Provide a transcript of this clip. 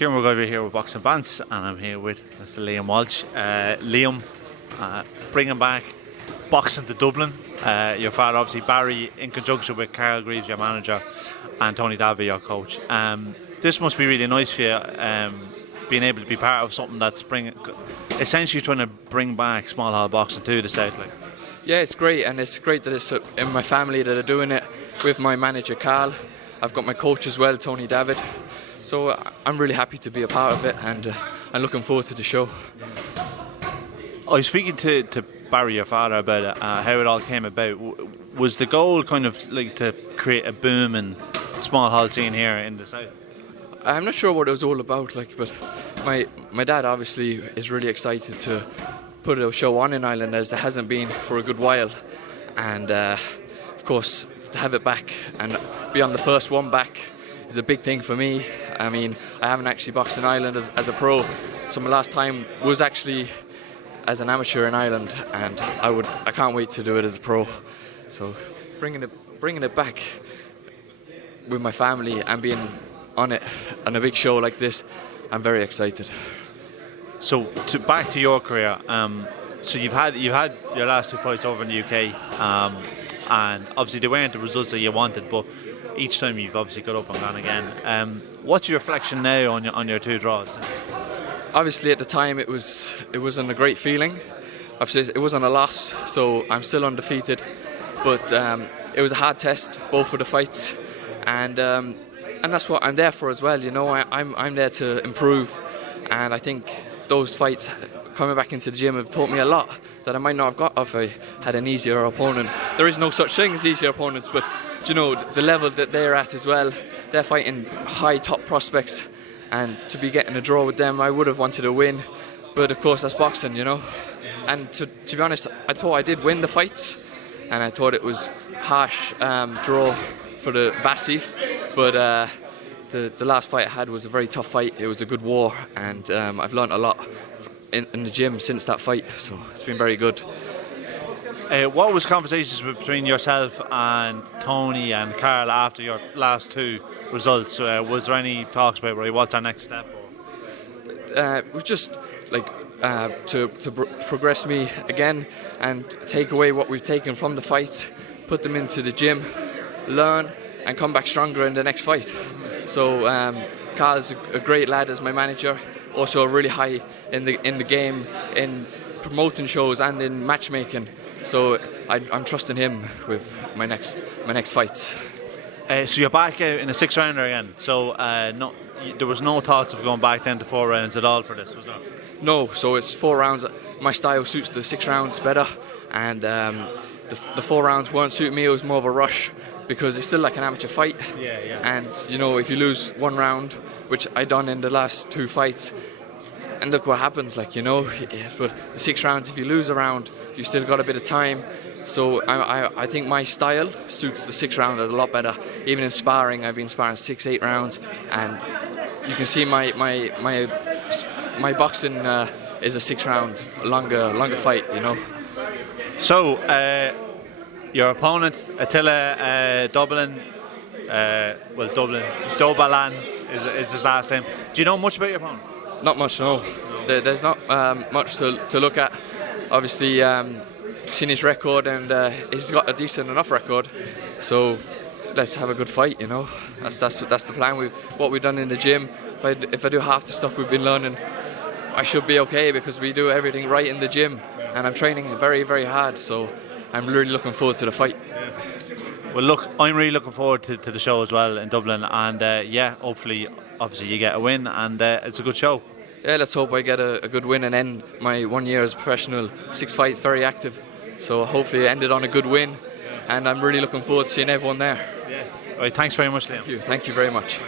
Kieran McGovern here with Boxing Bants, and I'm here with Mr. Liam Walsh. Liam, bringing back boxing to Dublin. Your father, obviously, Barry, in conjunction with Carl Greaves, your manager, and Tony Davey, your coach. This must be really nice for you, being able to be part of something that's essentially trying to bring back small hall boxing to the South. Yeah, it's great, and it's great that it's in my family that are doing it with my manager Carl. I've got my coach as well, Tony David. So I'm really happy to be a part of it, and I'm looking forward to the show. I was speaking to Barry, your father, about it, how it all came about. Was the goal kind of like to create a boom in small hall scene here in the South? I'm not sure what it was all about, but my dad obviously is really excited to put a show on in Ireland, as there hasn't been for a good while, and of course to have it back and be on the first one back is a big thing for me. I mean, I haven't actually boxed in Ireland as a pro, so my last time was actually as an amateur in Ireland, and I can't wait to do it as a pro. So bringing it back with my family and being on it on a big show like this, I'm very excited. So back to your career. So you've had your last two fights over in the UK, and obviously they weren't the results that you wanted, but each time you've obviously got up and gone again. What's your reflection now on your two draws? Obviously, at the time, it wasn't a great feeling. Obviously, it wasn't a loss, so I'm still undefeated. But it was a hard test, both for the fights, and that's what I'm there for as well. You know, I'm there to improve, and I think those fights coming back into the gym have taught me a lot that I might not have got if I had an easier opponent. There is no such thing as easier opponents, but you know, the level that they're at as well, they're fighting high top prospects, and to be getting a draw with them, I would have wanted to win, but of course that's boxing, you know. And to be honest, I thought I did win the fights, and I thought it was harsh draw for the Vasif, but the last fight I had was a very tough fight. It was a good war, and I've learnt a lot in the gym since that fight, so it's been very good. What was conversations between yourself and Tony and Carl after your last two results? Was there any talks about what's our next step? It was just like to progress me again and take away what we've taken from the fights, put them into the gym, learn, and come back stronger in the next fight. So Carl's a great lad as my manager, also really high in the game, in promoting shows and in matchmaking. So I'm trusting him with my next fights. So you're back out in a 6 rounder again. So there was no thoughts of going back then to 4 rounds at all for this, was there? No. So it's 4 rounds. My style suits the 6 rounds better, and the 4 rounds weren't suiting me. It was more of a rush because it's still like an amateur fight. Yeah. And you know, if you lose 1 round, which I done in the last 2 fights, and look what happens, like, you know. But the 6 rounds, if you lose a round, you still got a bit of time. So I think my style suits the 6 round a lot better. Even in sparring, I've been sparring 6-8 rounds, and you can see my boxing is a 6 round longer fight, you know. So your opponent, Attila Dublin, Dobalan is his last name. Do you know much about your opponent? Not much, no. There's not much to look at. Obviously, seen his record, and he's got a decent enough record. So let's have a good fight, you know. That's the plan. What we've done in the gym. If I do half the stuff we've been learning, I should be okay, because we do everything right in the gym, and I'm training very, very hard. So I'm really looking forward to the fight. Well, look, I'm really looking forward to the show as well in Dublin, and hopefully, obviously, you get a win, and it's a good show. Yeah, let's hope I get a good win and end my 1 year as a professional. 6 fights, very active. So hopefully it ended on a good win, and I'm really looking forward to seeing everyone there. Yeah. All right, thanks very much, Liam. Thank you very much.